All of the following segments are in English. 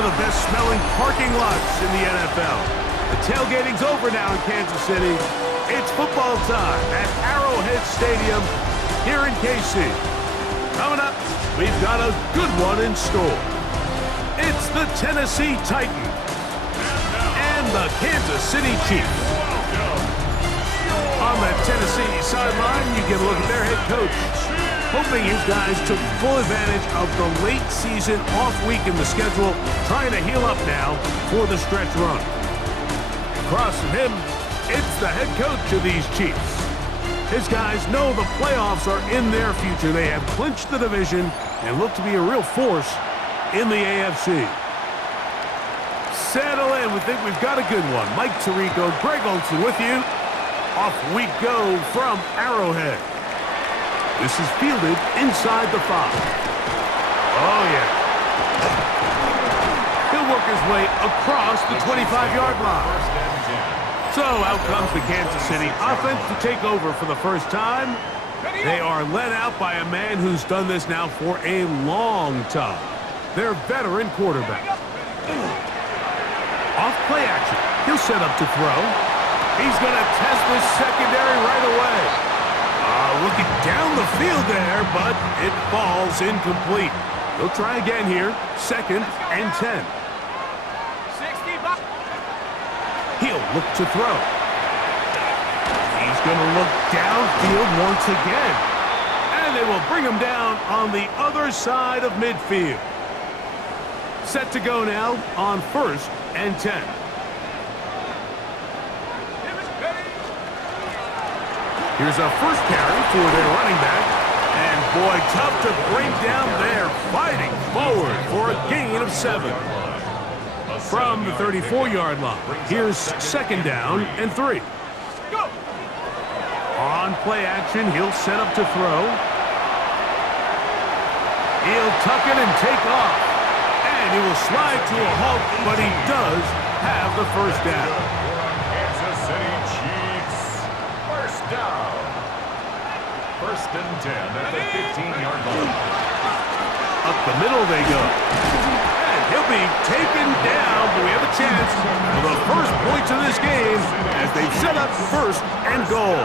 of the best-smelling parking lots in the NFL. The tailgating's over now in Kansas City. It's football time at Arrowhead Stadium here in KC. Coming up, we've got a good one in store. It's the Tennessee Titans and the Kansas City Chiefs. On the Tennessee sideline, you get a look at their head coach, hoping his guys took full advantage of the late season off week in the schedule, trying to heal up now for the stretch run. Across from him, it's the head coach of these Chiefs. His guys know the playoffs are in their future. They have clinched the division and look to be a real force in the AFC. Settle in. We think we've got a good one. Mike Tirico, Greg Olsen with you. Off we go from Arrowhead. This is fielded inside the 5. Oh, yeah. He'll work his way across the 25-yard line. So out comes the Kansas City offense to take over for the first time. They are led out by a man who's done this now for a long time. Their veteran quarterback. Off play action. He'll set up to throw. He's going to test this secondary right away. Looking down the field there, but it falls incomplete. He'll try again here. 2nd and 10. He'll look to throw. He's going to look downfield once again. And they will bring him down on the other side of midfield. Set to go now on 1st and 10. Here's a first carry for their running back. And boy, tough to bring down there, fighting forward for a gain of 7. From the 34-yard line, here's 2nd down and 3. On play action, he'll set up to throw. He'll tuck it and take off. And he will slide to a halt, but he does have the first down. Kansas City Chiefs, first down. 1st and 10 at the 15-yard line. Up the middle they go. And he'll be taken down, but we have a chance for the first points of this game as they set up 1st and goal.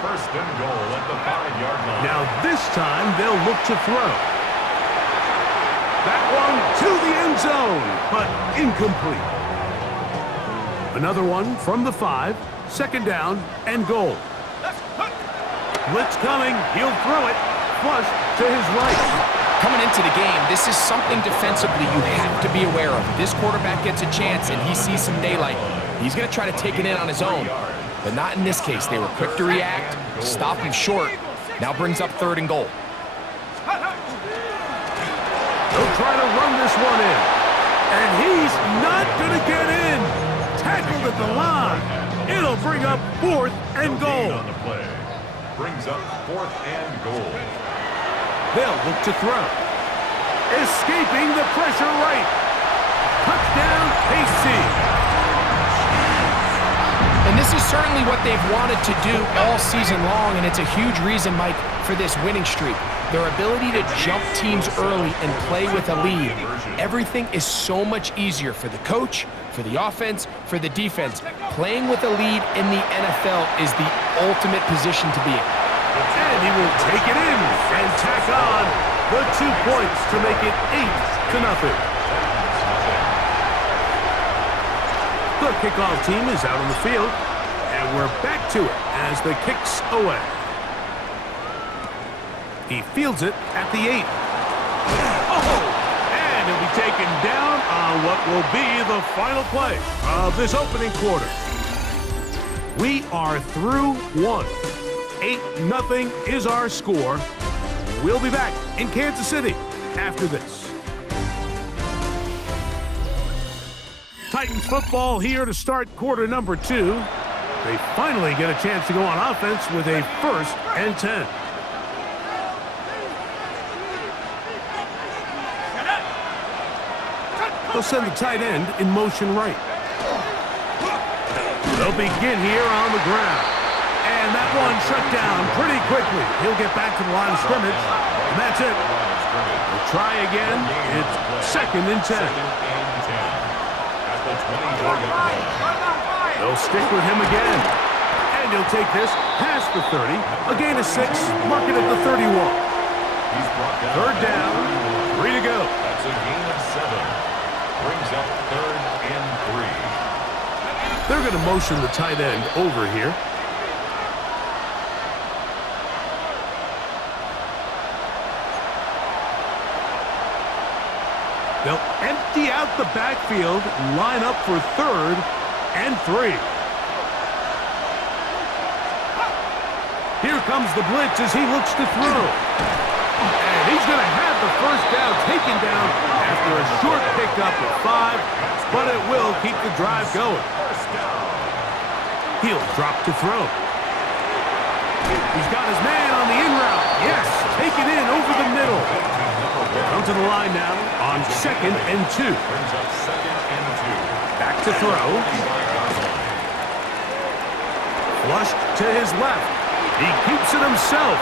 1st and goal at the 5-yard line. Now this time they'll look to throw. That one to the end zone, but incomplete. Another one from the 5, 2nd down and goal. Blitz coming, he'll throw it, flush to his right. Coming into the game, this is something defensively you have to be aware of. This quarterback gets a chance and he sees some daylight. He's going to try to take it in on his own, but not in this case. They were quick to react, stop him short. Now brings up 3rd and goal. They'll try to run this one in, and he's not going to get in. Tackled at the line. It'll bring up 4th and goal. On the play. Brings up 4th and goal. They'll look to throw. Escaping the pressure right. Touchdown, KC. And this is certainly what they've wanted to do all season long, and it's a huge reason, Mike, for this winning streak. Their ability to jump teams early and play with a lead. Everything is so much easier for the coach, for the offense, for the defense. Playing with a lead in the NFL is the ultimate position to be in. And he will take it in and tack on the 2 points to make it 8-0. The kickoff team is out on the field, and we're back to it as the kick's away. He fields it at the 8. Oh! And he'll be taken down on what will be the final play of this opening quarter. We are through 1. 8-0 is our score. We'll be back in Kansas City after this. Titans football here to start quarter number 2. They finally get a chance to go on offense with a 1st and 10. They'll send the tight end in motion right. They'll begin here on the ground. And that one shut down pretty quickly. He'll get back to the line of scrimmage, and that's it. scrimmage. Try again. It's 2nd and 10. 2nd and 10 at the 23-yard line. They'll stick with him again. And he'll take this past the 30. A gain of 6. Mark it at the 31. He's brought down. 3rd down. 3 to go. That's a gain of 7. Brings up 3rd and 3. They're going to motion the tight end over here. They'll empty out the backfield, line up for 3rd and 3. Here comes the blitz as he looks to throw. And he's going to have the 1st down taken down after a short pickup of 5, but it will keep the drive going. He'll drop to throw. He's got his man on the in route. Yes, take it in over the middle. Come to the line now on 2nd and 2. Brings up 2nd and 2. Back to throw. Flushed to his left. He keeps it himself.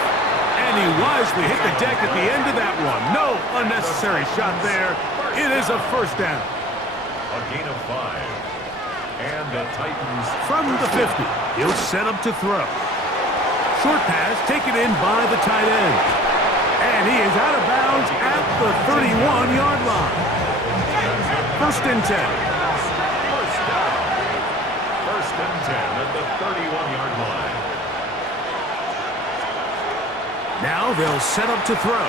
And he wisely hit the deck at the end of that one. No unnecessary shot there. It is a 1st down. A gain of 5. And the Titans From the 50, he'll set up to throw. Short pass taken in by the tight end. And he is out of bounds at the 31-yard line. 1st and 10. 1st down. 1st and 10 at the 31-yard line. Now they'll set up to throw.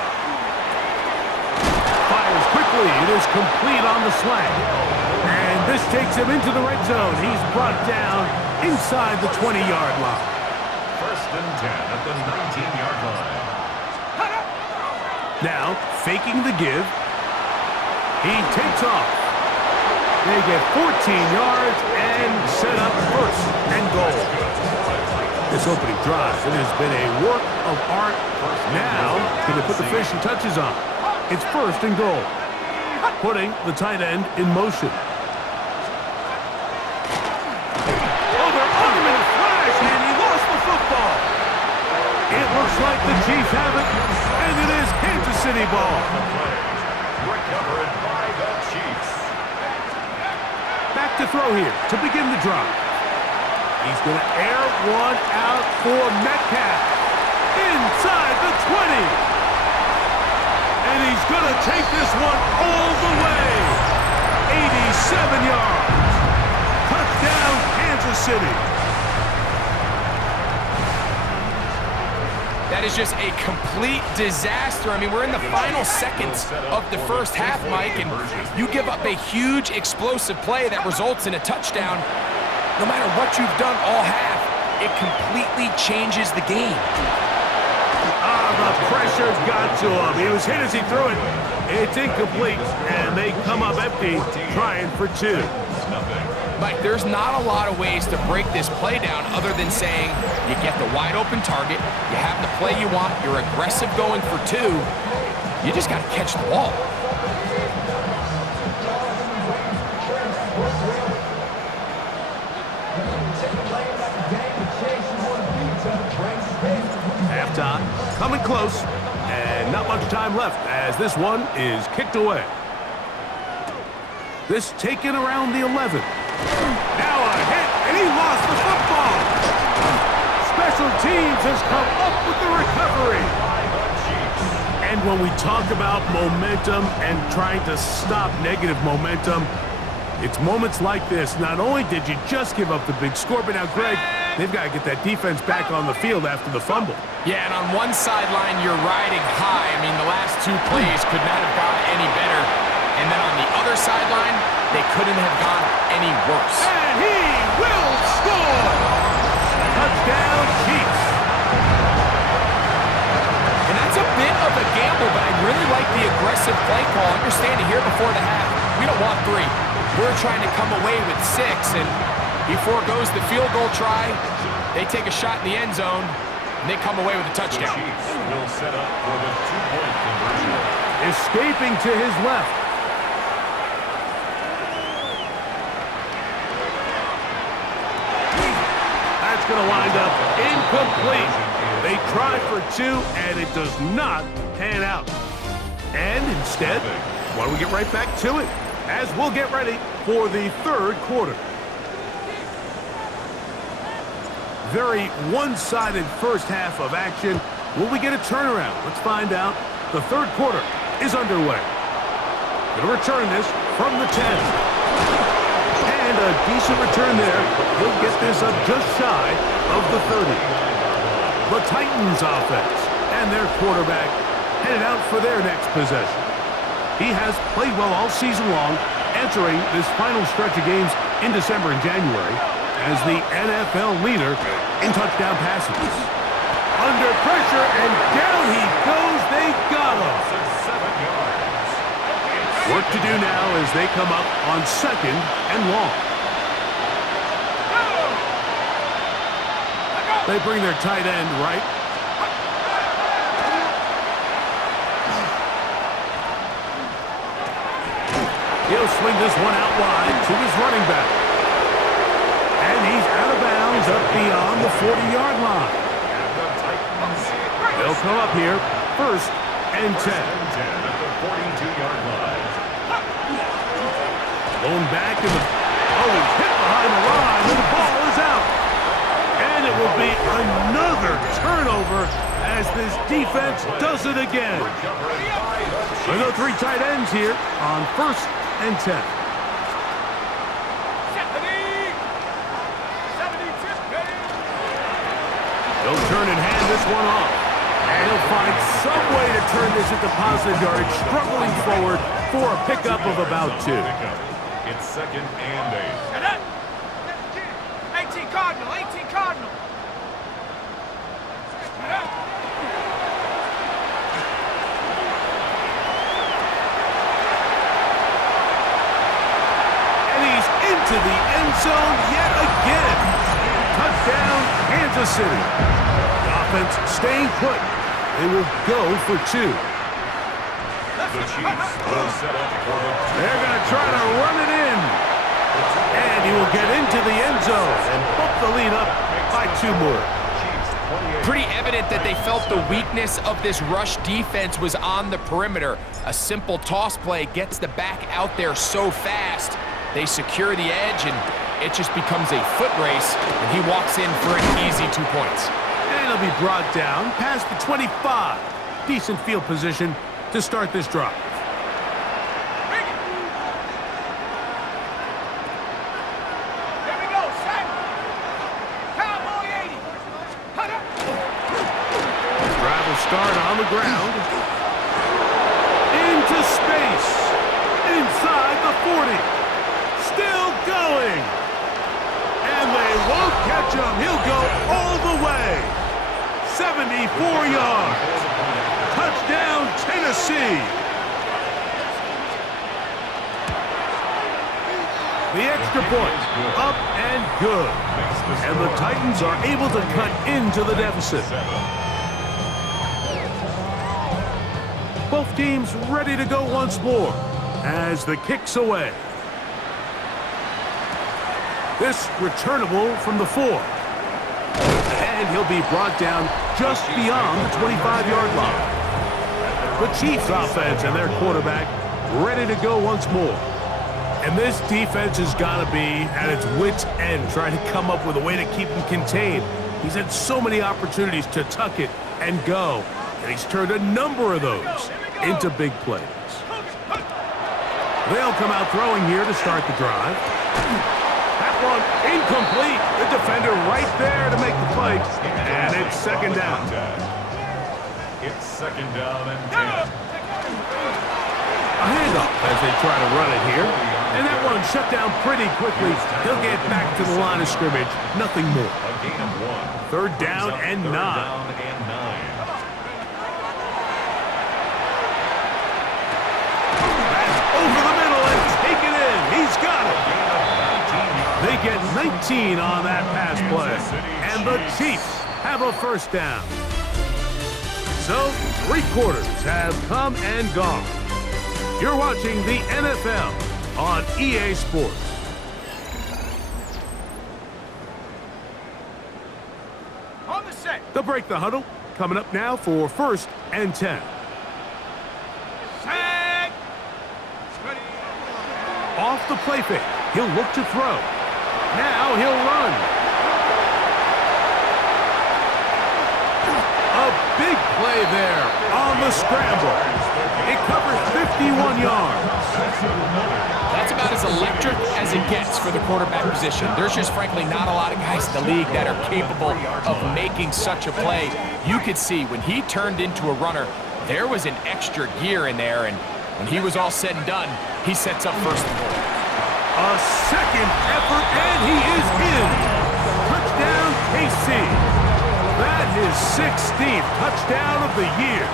Fires quickly. It is complete on the slant. And this takes him into the red zone. He's brought down inside the 20-yard line. 1st and 10 at the 19-yard line. Now, faking the give. He takes off. They get 14 yards and set up 1st and goal. This opening drive, it has been a work of art. Now, can they put the finishing touches on? It's 1st and goal. Putting the tight end in motion. Oh, they're on him in a flash, and he lost the football. It looks like the Chiefs have it, and it is Kansas City ball. Recovered by the Chiefs. Back to throw here to begin the drive. He's going to air one out for Metcalf. Inside the 20. And he's going to take this one all the way. 87 yards. Touchdown, Kansas City. That is just a complete disaster. I mean, we're in the final seconds of the 1st half, Mike, and you give up a huge explosive play that results in a touchdown. No matter what you've done all half, it completely changes the game. The pressure got to him. He was hit as he threw it. It's incomplete, and they come up empty, trying for 2. Mike, there's not a lot of ways to break this play down other than saying you get the wide open target, you have the play you want, you're aggressive going for 2, you just got to catch the ball. Halftime, coming close, and not much time left as this one is kicked away. This taken around the 11. Now a hit, and he lost the football. Special teams has come up with the recovery. And when we talk about momentum and trying to stop negative momentum, it's moments like this. Not only did you just give up the big score, but now, Greg, they've got to get that defense back on the field after the fumble. Yeah, and on one sideline, you're riding high. I mean, the last 2 plays could not have gone any better. And then on the other sideline, they couldn't have gone any worse. And he will score! Touchdown, Chiefs. And that's a bit of a gamble, but I really like the aggressive play call. Understanding here before the half, we don't want 3. We're trying to come away with 6, and before goes the field goal try. They take a shot in the end zone, and they come away with a touchdown. The Chiefs will set up for the 2-point conversion. Escaping to his left. That's going to wind up incomplete. They try for 2, and it does not pan out. And instead, why don't we get right back to it as we'll get ready for the third quarter. Very one-sided first half of action. Will we get a turnaround? Let's find out. The third quarter is underway. Going to return this from the 10. And a decent return there. He'll get this up just shy of the 30. The Titans offense and their quarterback headed out for their next possession. He has played well all season long, entering this final stretch of games in December and January as the NFL leader in touchdown passes. Under pressure, and down he goes. They got him. Work to do now as they come up on 2nd and long. They bring their tight end right. He'll swing this one out wide to his running back. And he's out of bounds up beyond the 40-yard line. They'll come up here, 1st and 10. At the 42-yard line. Going back in the... Oh, he's hit behind the line, and the ball is out. And it will be another turnover as this defense does it again. There's no 3 tight ends here on 1st and 10. He'll turn and hand this one off. And he'll find some way to turn this into positive yardage, struggling forward for a pickup of about 2. It's 2nd and 8. 18 Cardinal, 18 Cardinal. And he's into the end zone yet again. Touchdown, Kansas City. The offense staying put. They will go for 2. The Chiefs will set up for the... They're going to try to run it in. And he will get into the end zone and bump the lead up by 2 more. Pretty evident that they felt the weakness of this rush defense was on the perimeter. A simple toss play gets the back out there so fast. They secure the edge, and it just becomes a foot race, and he walks in for an easy 2 points. And he'll be brought down past the 25. Decent field position to start this drive. Here we go, set. Cowboy 80. Cut up. Drive will start on the ground. Into space. Inside the 40. Still going. And they won't catch him. He'll go all the way. 74 yards. Touchdown, Tennessee. The extra point, up and good. And the Titans are able to cut into the deficit. Both teams ready to go once more as the kick's away. This returnable from the 4. And he'll be brought down just beyond the 25-yard line. The Chiefs offense and their quarterback ready to go once more. And this defense has got to be at its wits' end, trying to come up with a way to keep him contained. He's had so many opportunities to tuck it and go, and he's turned a number of those into big plays. They'll come out throwing here to start the drive. That one incomplete. The defender right there to make the play, and it's 2nd down. It's 2nd down and 10. A handoff as they try to run it here. And that one shut down pretty quickly. He'll get back to the line of scrimmage. Nothing more. A gain of 1. 3rd down and 9. That's over the middle and take it in. He's got it. They get 19 on that pass play. And the Chiefs have a 1st down. So, 3 quarters have come and gone. You're watching the NFL on EA Sports. On the set. They'll break the huddle. Coming up now for 1st and 10. Set. off the play fake. He'll look to throw. Now he'll run. A big play there on the scramble. It covers 51 yards. That's about as electric as it gets for the quarterback position. There's just frankly not a lot of guys in the league that are capable of making such a play. You could see when he turned into a runner, there was an extra gear in there, and when he was all said and done, he sets up first and goal. A second effort, and he is in. Touchdown, KC. That is 16th touchdown of the year.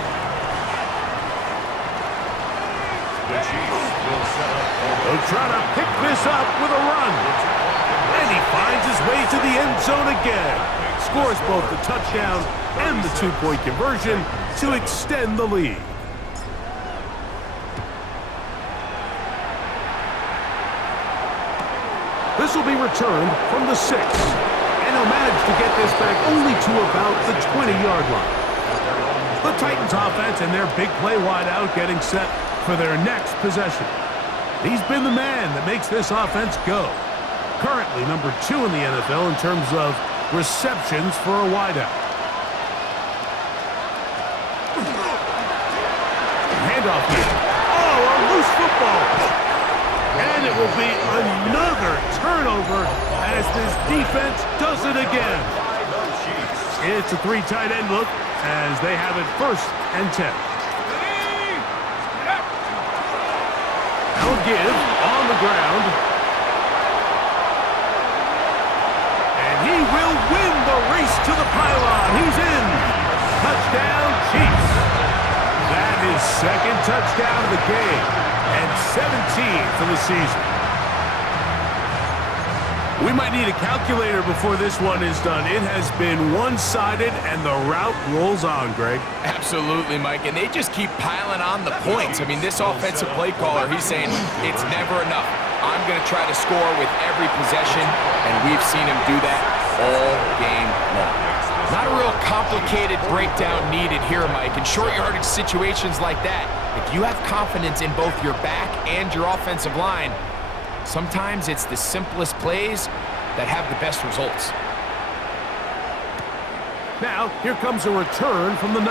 The Chiefs will set up. He'll try to pick this up with a run. And he finds his way to the end zone again. Scores both the touchdown and the two-point conversion to extend the lead. This will be returned from the 6. And he'll manage to get this back only to about the 20-yard line. The Titans offense and their big play wideout getting set for their next possession. He's been the man that makes this offense go. Currently number 2 in the NFL in terms of receptions for a wideout. Handoff here. Oh, a loose football. And it will be another turnover as this defense does it again. It's a 3 tight end look as they have it 1st and 10. Now give on the ground. And he will win the race to the pylon. He's in. Touchdown, Chiefs. That is 2nd touchdown of the game and 17 for the season. We might need a calculator before this one is done. It has been one-sided, and the route rolls on, Greg. Absolutely, Mike, and they just keep piling on the points. I mean, this offensive play caller, he's saying it's never enough. I'm going to try to score with every possession, and we've seen him do that all game long. Not a real complicated breakdown needed here, Mike. In short yardage situations like that, if you have confidence in both your back and your offensive line, sometimes it's the simplest plays that have the best results. Now, here comes a return from the 9.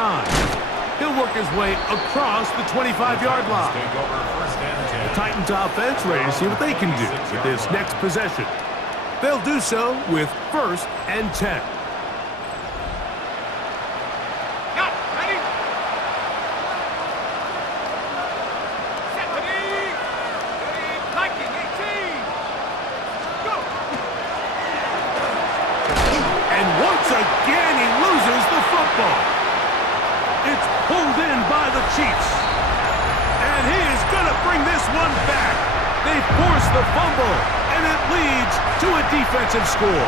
He'll work his way across the 25-yard line. Take over 1st and 10. The Titans offense ready to see what they can do with this next possession. They'll do so with 1st and 10. It's pulled in by the Chiefs. And he is going to bring this one back. They force the fumble, and it leads to a defensive score.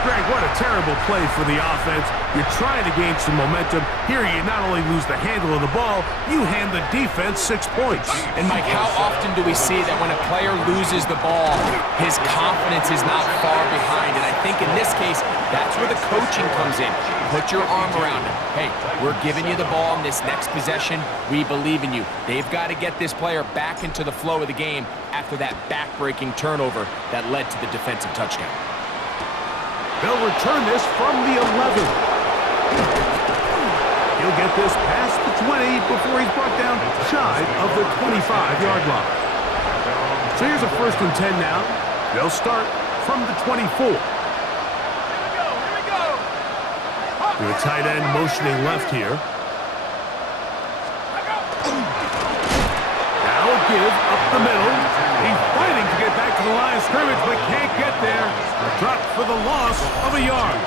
Greg, what a terrible play for the offense. You're trying to gain some momentum. Here you not only lose the handle of the ball, you hand the defense 6 points. And Mike, how often do we see that when a player loses the ball, his confidence is not far behind? And I think in this case, that's where the coaching comes in. Put your arm around him. Hey, we're giving you the ball in this next possession. We believe in you. They've got to get this player back into the flow of the game after that back-breaking turnover that led to the defensive touchdown. They'll return this from the 11. He'll get this past the 20 before he's brought down shy of the 25-yard line. So here's a 1st and 10 now. They'll start from the 24. The tight end motioning left here. Now a give up the middle. He's fighting to get back to the line of scrimmage, but can't get there. Dropped for the loss of a yard.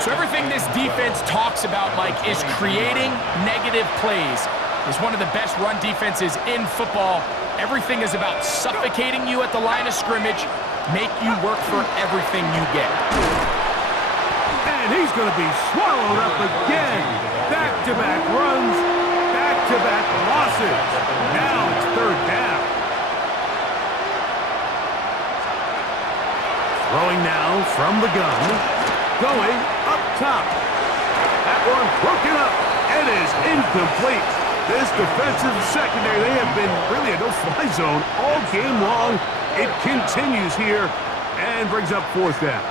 So everything this defense talks about, Mike, is creating negative plays. It's one of the best run defenses in football. Everything is about suffocating you at the line of scrimmage, make you work for everything you get. And he's going to be swallowed up again. Back-to-back runs, back-to-back losses. Now it's 3rd down. Throwing now from the gun. Going up top. That one broken up and is incomplete. This defensive secondary, they have been really a no-fly zone all game long. It continues here and brings up fourth down.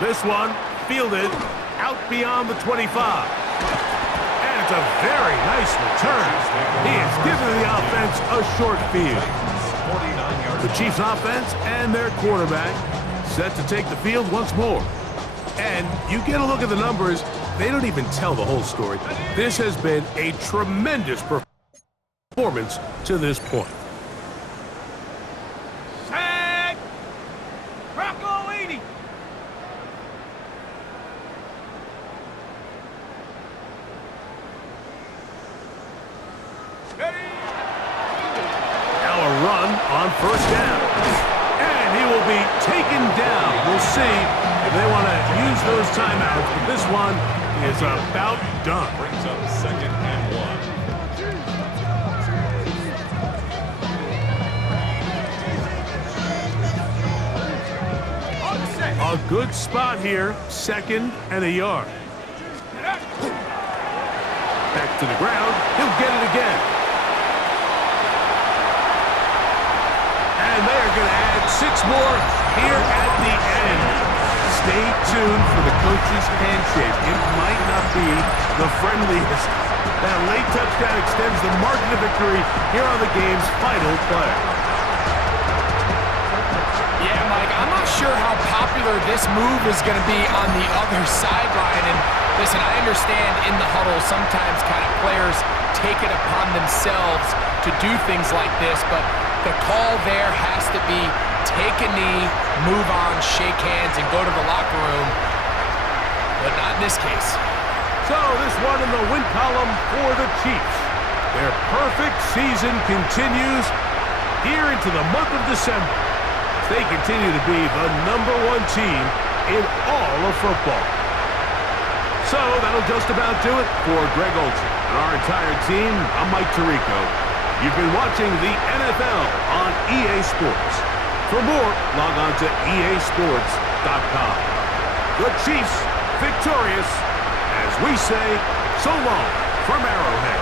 This one fielded out beyond the 25. And it's a very nice return. He has given the offense a short field. The Chiefs offense and their quarterback set to take the field once more. And you get a look at the numbers, they don't even tell the whole story. This has been a tremendous performance to this point. Set. Bronco 80. Now a run on first down. And he will be taken down. We'll see if they want to use those timeouts. But this one is about done. Brings up second and 1. On the set. A good spot here, second and a yard. Back to the ground, he'll get it again. And they're going to add 6 more here at the end. Stay tuned for the coach's handshake. It might not be the friendliest. That late touchdown extends the margin of victory here on the game's final play. Yeah, Mike, I'm not sure how popular this move is going to be on the other sideline. And listen, I understand in the huddle sometimes kind of players take it upon themselves to do things like this, but the call there has to be take a knee, move on, shake hands, and go to the locker room. But not in this case. So this one in the win column for the Chiefs. Their perfect season continues here into the month of December. They continue to be the #1 team in all of football. So that'll just about do it for Greg Olsen and our entire team. I'm Mike Tirico. You've been watching the NFL on EA Sports. For more, log on to easports.com. The Chiefs victorious, as we say, so long from Arrowhead.